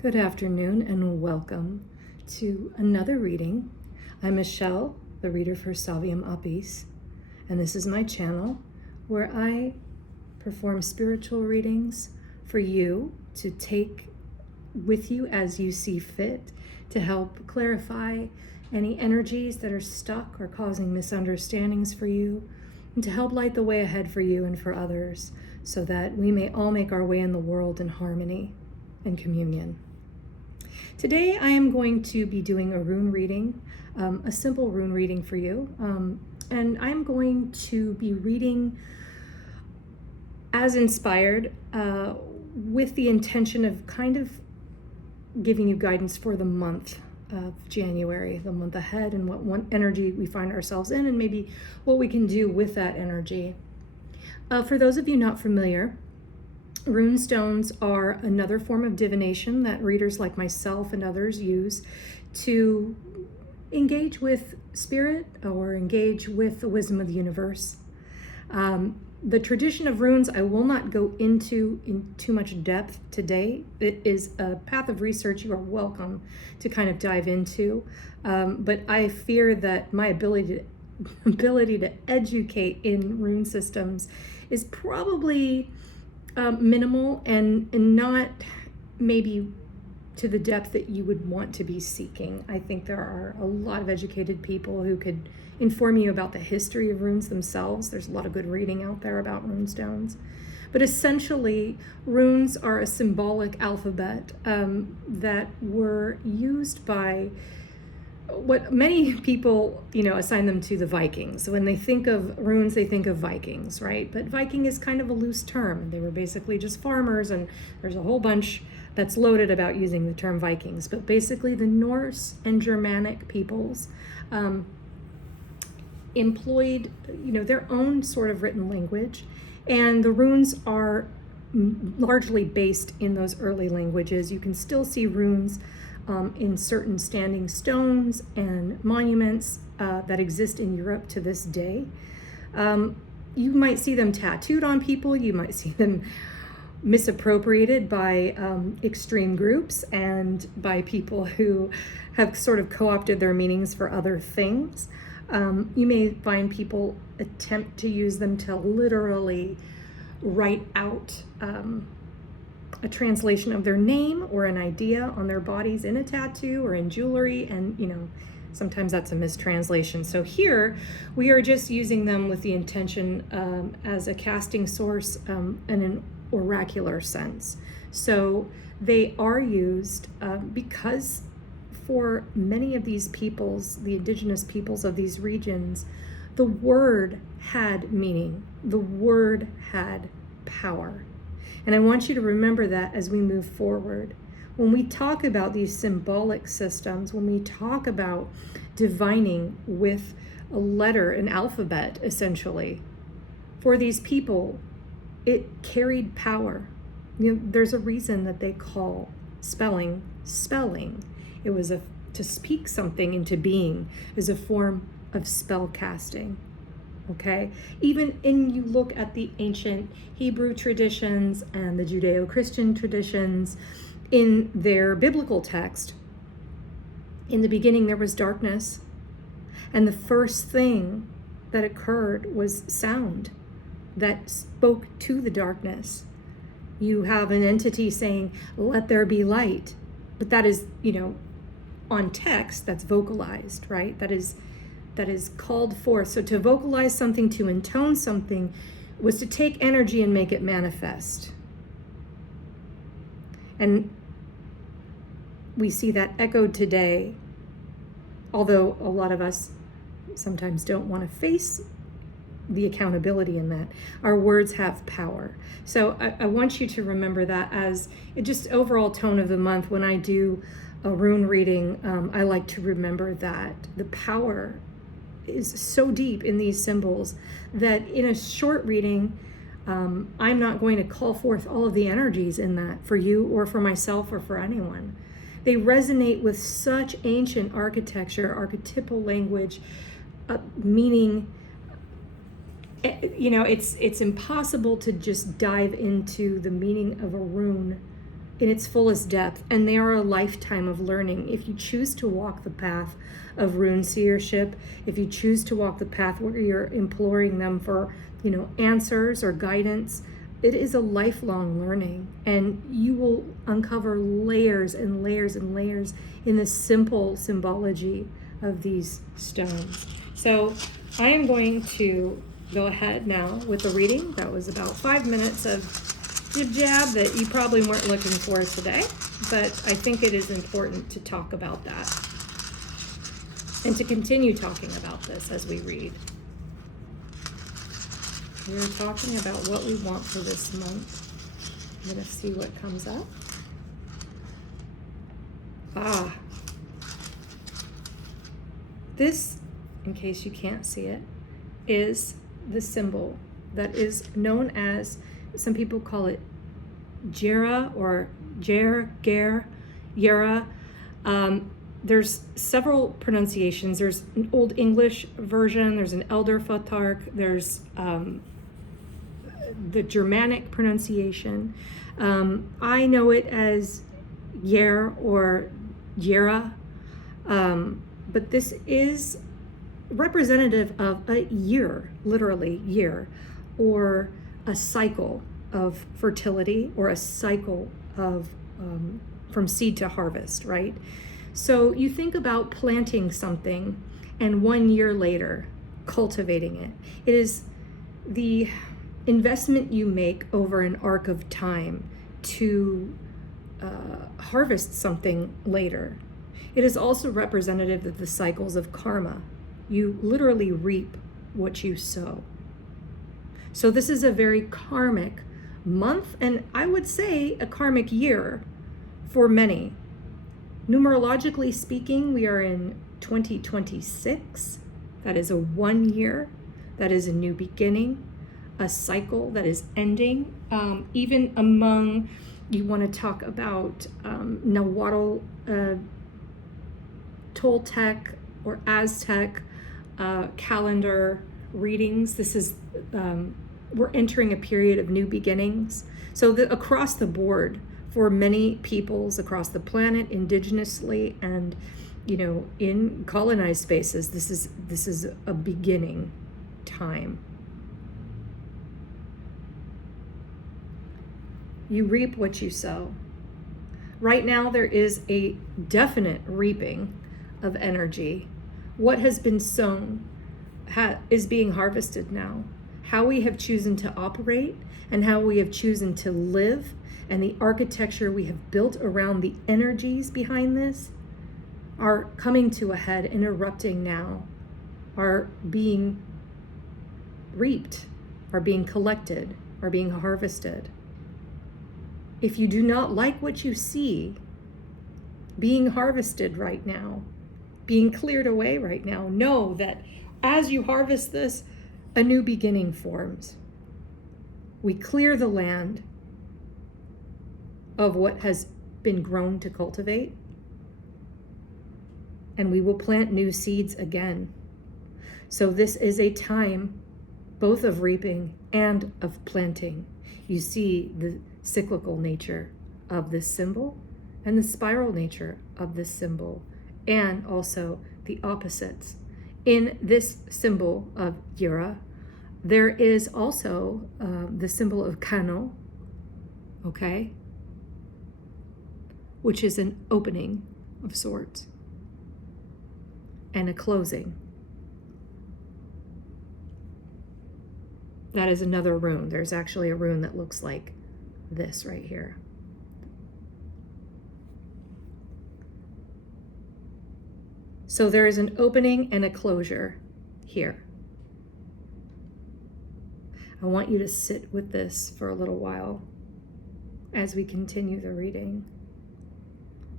Good afternoon and welcome to another reading. I'm Michelle, the reader for Salvium Apis, and this is my channel where I perform spiritual readings for you to take with you as you see fit to help clarify any energies that are stuck or causing misunderstandings for you, and to help light the way ahead for you and for others so that we may all make our way in the world in harmony and communion. Today I am going to be doing a rune reading, a simple rune reading for you, and I'm going to be reading as inspired with the intention of kind of giving you guidance for the month of January, the month ahead, and what energy we find ourselves in and maybe what we can do with that energy. For those of you not familiar, rune stones are another form of divination that readers like myself and others use to engage with spirit or engage with the wisdom of the universe. The tradition of runes I will not go into in too much depth today. It is a path of research you are welcome to kind of dive into, but I fear that my ability to educate in rune systems is probably minimal and not maybe to the depth that you would want to be seeking. I think there are a lot of educated people who could inform you about the history of runes themselves. There's a lot of good reading out there about rune stones. But essentially, runes are a symbolic alphabet that were used by what many people, assign them to the Vikings. When they think of runes, they think of Vikings, right? But Viking is kind of a loose term. They were basically just farmers, and there's a whole bunch that's loaded about using the term Vikings. But basically, the Norse and Germanic peoples employed, their own sort of written language, and the runes are largely based in those early languages. You can still see runes in certain standing stones and monuments that exist in Europe to this day. You might see them tattooed on people. You might see them misappropriated by extreme groups and by people who have sort of co-opted their meanings for other things. You may find people attempt to use them to literally write out a translation of their name or an idea on their bodies in a tattoo or in jewelry, and sometimes that's a mistranslation. So here we are just using them with the intention as a casting source in an oracular sense. So they are used because for many of these peoples, the indigenous peoples of these regions, the word had meaning, the word had power. And I want you to remember that as we move forward. When we talk about these symbolic systems, when we talk about divining with a letter, an alphabet, essentially, for these people, it carried power. There's a reason that they call spelling. It was to speak something into being is a form of spell casting. Okay, even in you look at the ancient Hebrew traditions and the Judeo-Christian traditions, in their biblical text, in the beginning there was darkness, and the first thing that occurred was sound that spoke to the darkness. You have an entity saying, "Let there be light," but that is, on text, that's vocalized, right? That is called forth. So to vocalize something, to intone something, was to take energy and make it manifest. And we see that echoed today, although a lot of us sometimes don't want to face the accountability in that. Our words have power. So I want you to remember that as just overall tone of the month. When I do a rune reading, I like to remember that the power is so deep in these symbols that in a short reading, I'm not going to call forth all of the energies in that for you or for myself or for anyone. They resonate with such ancient architecture, archetypal language, meaning, it's impossible to just dive into the meaning of a rune in its fullest depth, and they are a lifetime of learning. If you choose to walk the path of rune seership, if you choose to walk the path where you're imploring them for, answers or guidance, it is a lifelong learning, and you will uncover layers and layers and layers in the simple symbology of these stones. So I am going to go ahead now with the reading. That was about 5 minutes of jib-jab that you probably weren't looking for today, but I think it is important to talk about that and to continue talking about this as we read. We're talking about what we want for this month. I'm going to see what comes up. This, in case you can't see it, is the symbol that is known as, some people call it Jera or Ger, Yera. There's several pronunciations. There's an Old English version, there's an Elder Futhark, there's the Germanic pronunciation. I know it as Yer or Yera, but this is representative of a year, literally year, or a cycle of fertility, or a cycle of from seed to harvest, right? So you think about planting something and 1 year later cultivating it. It is the investment you make over an arc of time to harvest something later. It is also representative of the cycles of karma. You literally reap what you sow. So this is a very karmic month, and I would say a karmic year for many. Numerologically speaking, we are in 2026. That is a 1 year. That is a new beginning, a cycle that is ending. Even among, you want to talk about Nahuatl, Toltec or Aztec calendar readings. This is, we're entering a period of new beginnings. So across the board, for many peoples across the planet, indigenously and in colonized spaces, this is a beginning time. You reap what you sow. Right now there is a definite reaping of energy. What has been sown is being harvested now. How we have chosen to operate and how we have chosen to live, and the architecture we have built around the energies behind this are coming to a head and erupting now, are being reaped, are being collected, are being harvested. If you do not like what you see being harvested right now, being cleared away right now, know that as you harvest this, a new beginning forms. We clear the land of what has been grown to cultivate, and we will plant new seeds again. So this is a time both of reaping and of planting. You see the cyclical nature of this symbol and the spiral nature of this symbol, and also the opposites. In this symbol of Yira, there is also the symbol of Kano, okay? Which is an opening of sorts and a closing. That is another rune. There's actually a rune that looks like this right here. So there is an opening and a closure here. I want you to sit with this for a little while as we continue the reading.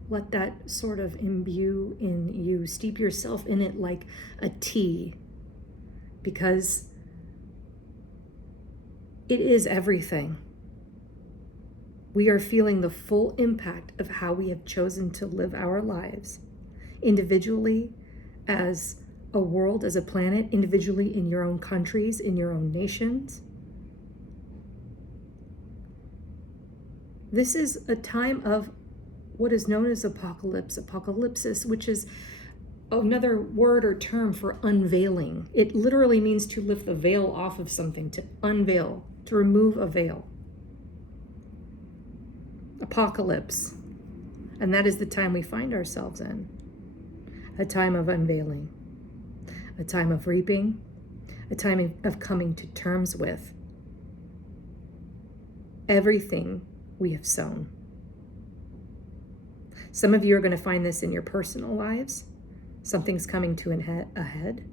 Let that sort of imbue in you. Steep yourself in it like a tea, because it is everything. We are feeling the full impact of how we have chosen to live our lives, individually, as a world, as a planet, individually in your own countries, in your own nations. This is a time of what is known as apocalypsis, which is another word or term for unveiling. It literally means to lift the veil off of something, to unveil, to remove a veil. Apocalypse. And that is the time we find ourselves in. A time of unveiling, a time of reaping, a time of coming to terms with everything we have sown. Some of you are going to find this in your personal lives. Something's coming to a head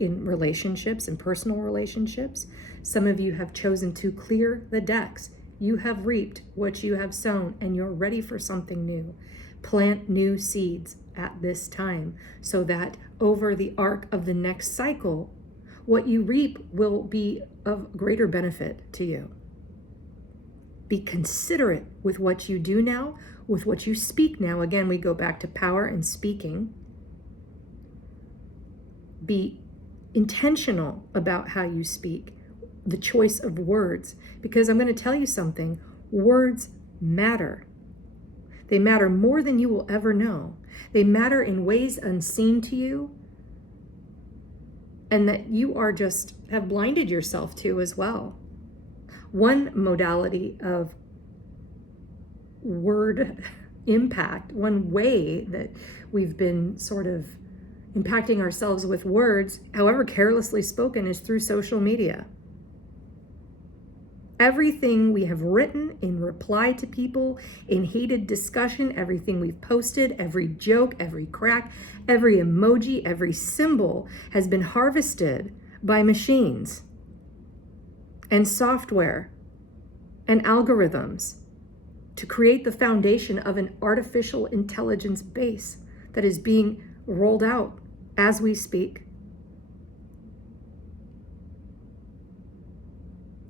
in relationships and personal relationships. Some of you have chosen to clear the decks. You have reaped what you have sown, and you're ready for something new. Plant new seeds at this time so that over the arc of the next cycle, what you reap will be of greater benefit to you. Be considerate with what you do now, with what you speak now. Again, we go back to power and speaking. Be intentional about how you speak, the choice of words, because I'm going to tell you something. Words matter. They matter more than you will ever know. They matter in ways unseen to you, and that you are just have blinded yourself to as well. One modality of word impact, one way that we've been sort of impacting ourselves with words, however carelessly spoken, is through social media. Everything we have written in reply to people, in heated discussion, everything we've posted, every joke, every crack, every emoji, every symbol has been harvested by machines and software and algorithms to create the foundation of an artificial intelligence base that is being rolled out as we speak.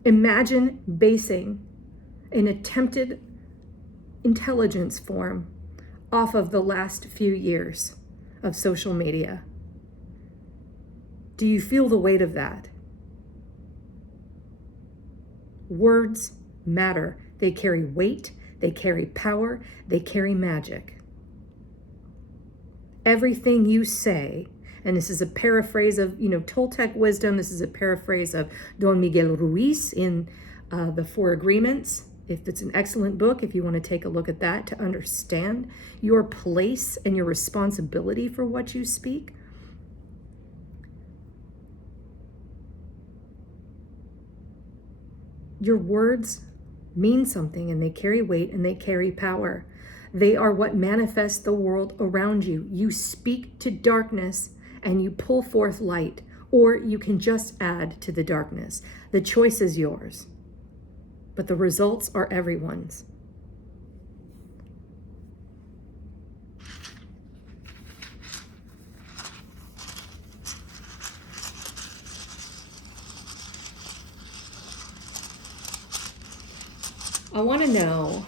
Imagine basing an attempted intelligence form off of the last few years of social media. Do you feel the weight of that? Words matter. They carry weight, they carry power, they carry magic. Everything you say, and this is a paraphrase of, Toltec wisdom. This is a paraphrase of Don Miguel Ruiz in The Four Agreements. If it's an excellent book, if you want to take a look at that to understand your place and your responsibility for what you speak. Your words mean something, and they carry weight and they carry power. They are what manifest the world around you. You speak to darkness and you pull forth light, or you can just add to the darkness. The choice is yours, but the results are everyone's. I want to know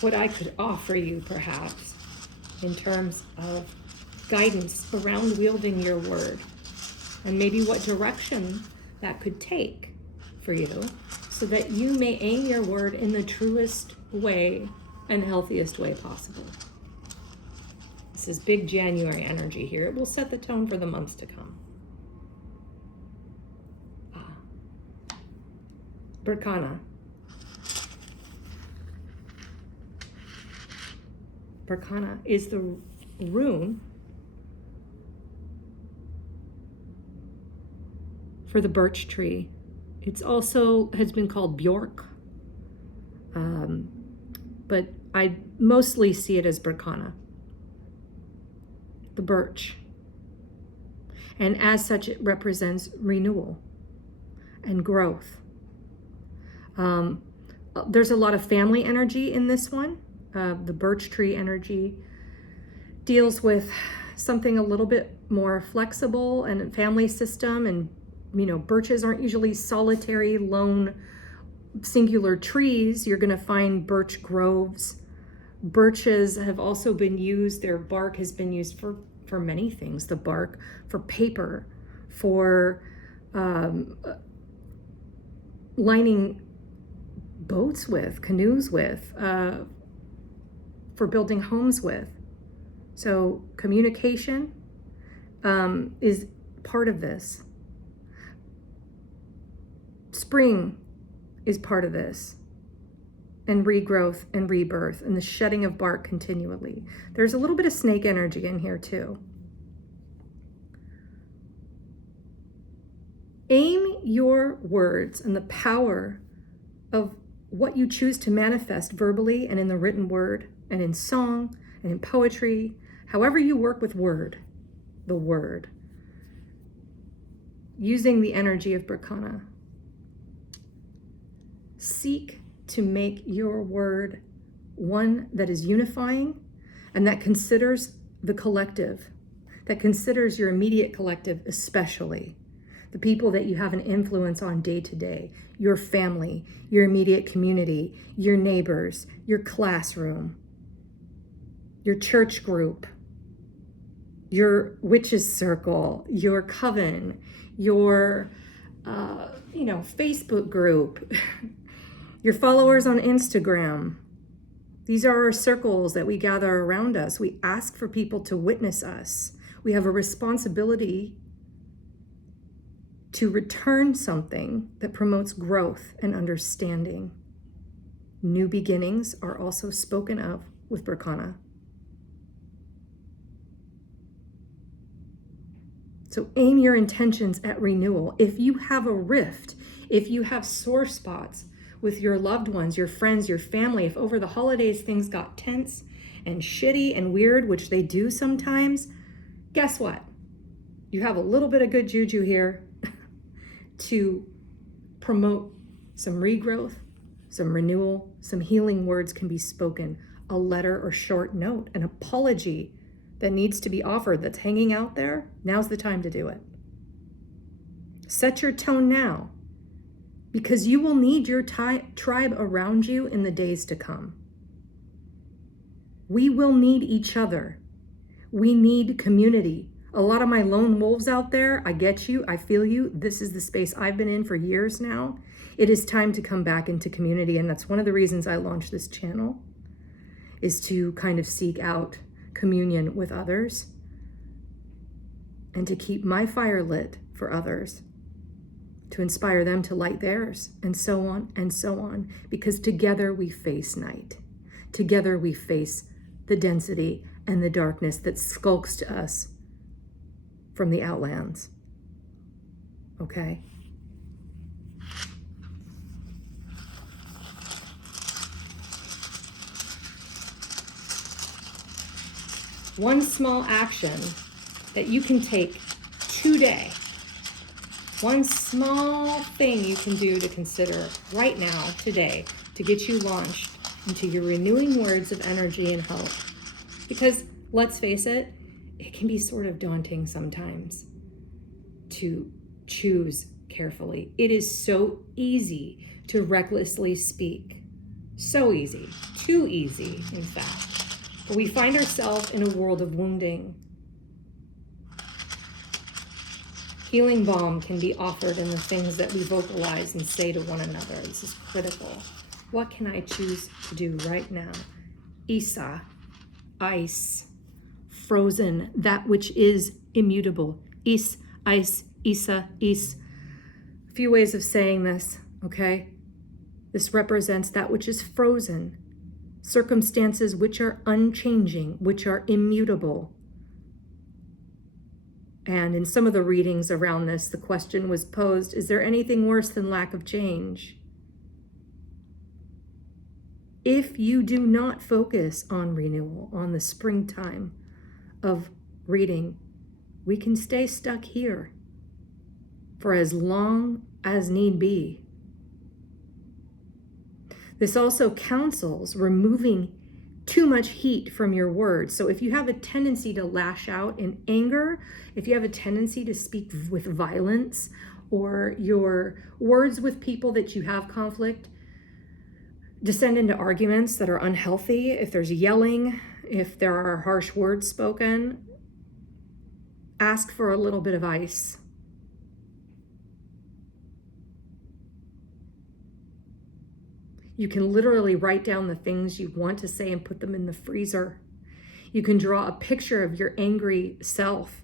what I could offer you, perhaps, in terms of guidance around wielding your word, and maybe what direction that could take for you so that you may aim your word in the truest way and healthiest way possible. This is big January energy here. It will set the tone for the months to come. Berkana. Berkana is the rune for the birch tree. It's also has been called Bjork, but I mostly see it as Berkana, the birch. And as such, it represents renewal and growth. There's a lot of family energy in this one. The birch tree energy deals with something a little bit more flexible and a family system. And, birches aren't usually solitary, lone, singular trees. You're going to find birch groves. Birches have also been used, their bark has been used for many things. The bark for paper, for lining boats with, canoes with, for building homes with. So communication is part of this. Spring is part of this, and regrowth and rebirth and the shedding of bark continually. There's a little bit of snake energy in here too. Aim your words and the power of what you choose to manifest verbally and in the written word and in song and in poetry, however you work with the word, using the energy of Berkana. Seek to make your word one that is unifying and that considers the collective, that considers your immediate collective, especially the people that you have an influence on day to day, your family, your immediate community, your neighbors, your classroom, your church group, your witches circle, your coven, your Facebook group, your followers on Instagram. These are our circles that we gather around us. We ask for people to witness us. We have a responsibility to return something that promotes growth and understanding. New beginnings are also spoken of with Berkana. So aim your intentions at renewal. If you have a rift, if you have sore spots with your loved ones, your friends, your family, if over the holidays things got tense and shitty and weird, which they do sometimes, guess what? You have a little bit of good juju here to promote some regrowth, some renewal, some healing words can be spoken, a letter or short note, an apology that needs to be offered that's hanging out there. Now's the time to do it. Set your tone now, because you will need your tribe around you in the days to come. We will need each other. We need community. A lot of my lone wolves out there, I get you, I feel you. This is the space I've been in for years now. It is time to come back into community, and that's one of the reasons I launched this channel, is to kind of seek out communion with others and to keep my fire lit for others, to inspire them to light theirs, and so on, because together we face night. Together we face the density and the darkness that skulks to us from the outlands. Okay? One small action that you can take today, one small thing you can do to consider right now, today, to get you launched into your renewing words of energy and hope. Because let's face it, it can be sort of daunting sometimes to choose carefully. It is so easy to recklessly speak. So easy, too easy, in fact. But we find ourselves in a world of wounding. Healing balm can be offered in the things that we vocalize and say to one another. This is critical. What can I choose to do right now? Isa, ice, frozen, that which is immutable. Is, ice, Isa, is. A few ways of saying this, okay? This represents that which is frozen, circumstances which are unchanging, which are immutable. And in some of the readings around this, the question was posed, is there anything worse than lack of change? If you do not focus on renewal, on the springtime of reading, we can stay stuck here for as long as need be. This also counsels removing too much heat from your words. So if you have a tendency to lash out in anger, if you have a tendency to speak with violence, or your words with people that you have conflict descend into arguments that are unhealthy, if there's yelling, if there are harsh words spoken, ask for a little bit of ice. You can literally write down the things you want to say and put them in the freezer. You can draw a picture of your angry self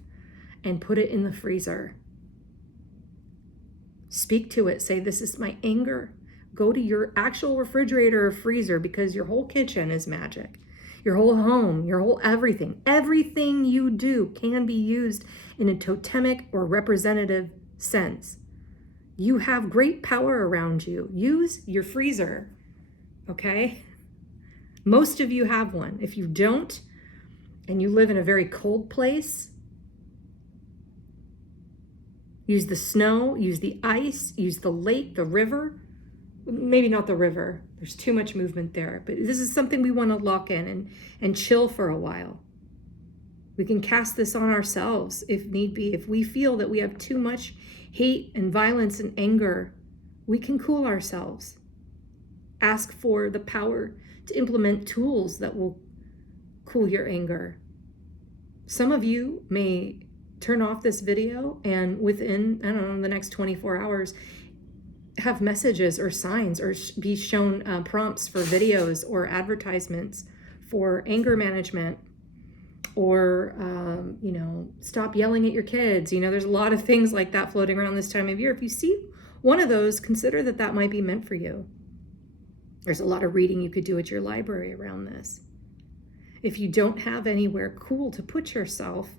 and put it in the freezer. Speak to it. Say, this is my anger. Go to your actual refrigerator or freezer, because your whole kitchen is magic. Your whole home, your whole everything you do can be used in a totemic or representative sense. You have great power around you. Use your freezer, okay? Most of you have one. If you don't, and you live in a very cold place, use the snow, use the ice, use the lake, the river. Maybe not the river. There's too much movement there. But this is something we want to lock in and chill for a while. We can cast this on ourselves if need be. If we feel that we have too much hate and violence and anger, we can cool ourselves. Ask for the power to implement tools that will cool your anger. Some of you may turn off this video and within, I don't know, the next 24 hours, have messages or signs or be shown prompts for videos or advertisements for anger management, or, stop yelling at your kids. There's a lot of things like that floating around this time of year. If you see one of those, consider that might be meant for you. There's a lot of reading you could do at your library around this. If you don't have anywhere cool to put yourself,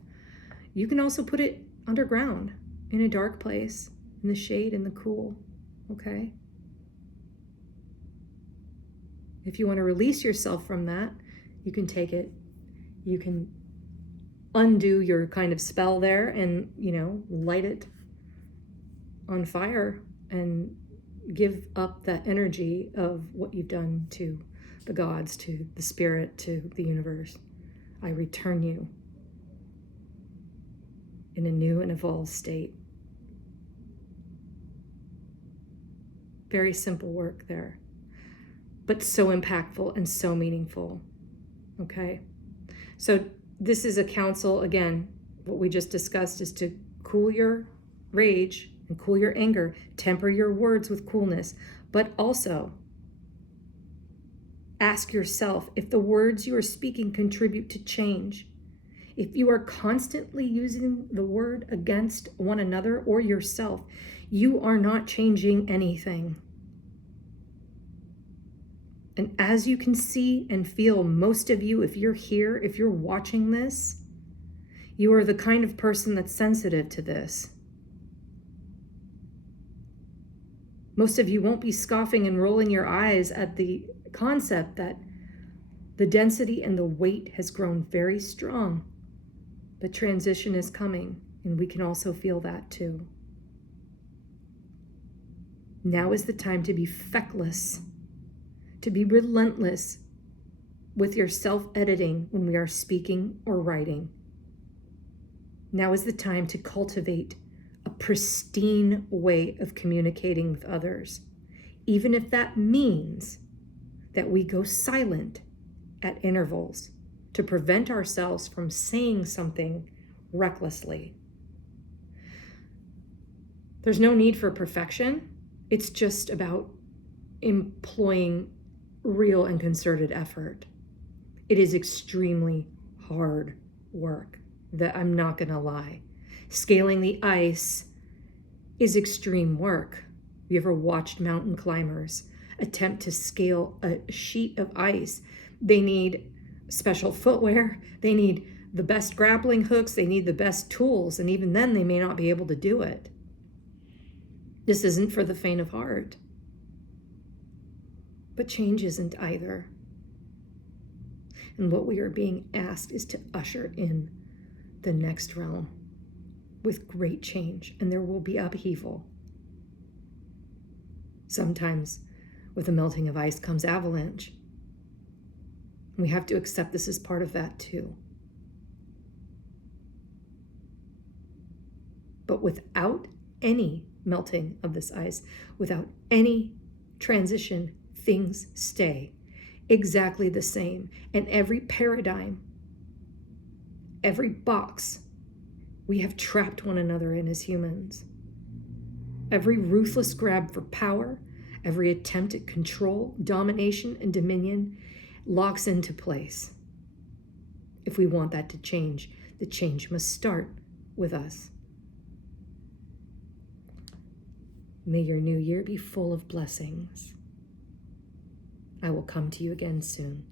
you can also put it underground in a dark place, in the shade, in the cool, okay? If you want to release yourself from that, you can take it. You can undo your kind of spell there and, light it on fire and give up that energy of what you've done to the gods, to the spirit, to the universe. I return you in a new and evolved state. Very simple work there, but so impactful and so meaningful. Okay? So this is a counsel, again, what we just discussed is to cool your rage and cool your anger, temper your words with coolness, but also ask yourself if the words you are speaking contribute to change. If you are constantly using the word against one another or yourself, you are not changing anything. And as you can see and feel, most of you, if you're here, if you're watching this, you are the kind of person that's sensitive to this. Most of you won't be scoffing and rolling your eyes at the concept that the density and the weight has grown very strong. The transition is coming, and we can also feel that too. Now is the time to be feckless, to be relentless with your self-editing when we are speaking or writing. Now is the time to cultivate a pristine way of communicating with others, even if that means that we go silent at intervals to prevent ourselves from saying something recklessly. There's no need for perfection. It's just about employing real and concerted effort. It is extremely hard work, that I'm not gonna lie. Scaling the ice is extreme work. Have you ever watched mountain climbers attempt to scale a sheet of ice? They need special footwear, they need the best grappling hooks, they need the best tools, and even then they may not be able to do it. This isn't for the faint of heart. But change isn't either. And what we are being asked is to usher in the next realm with great change, and there will be upheaval. Sometimes with the melting of ice comes avalanche. We have to accept this as part of that too. But without any melting of this ice, without any transition, things stay exactly the same. And every paradigm, every box we have trapped one another in as humans, every ruthless grab for power, Every attempt at control, domination, and dominion locks into place. If we want that to change, the change must start with us. May your new year be full of blessings. I will come to you again soon.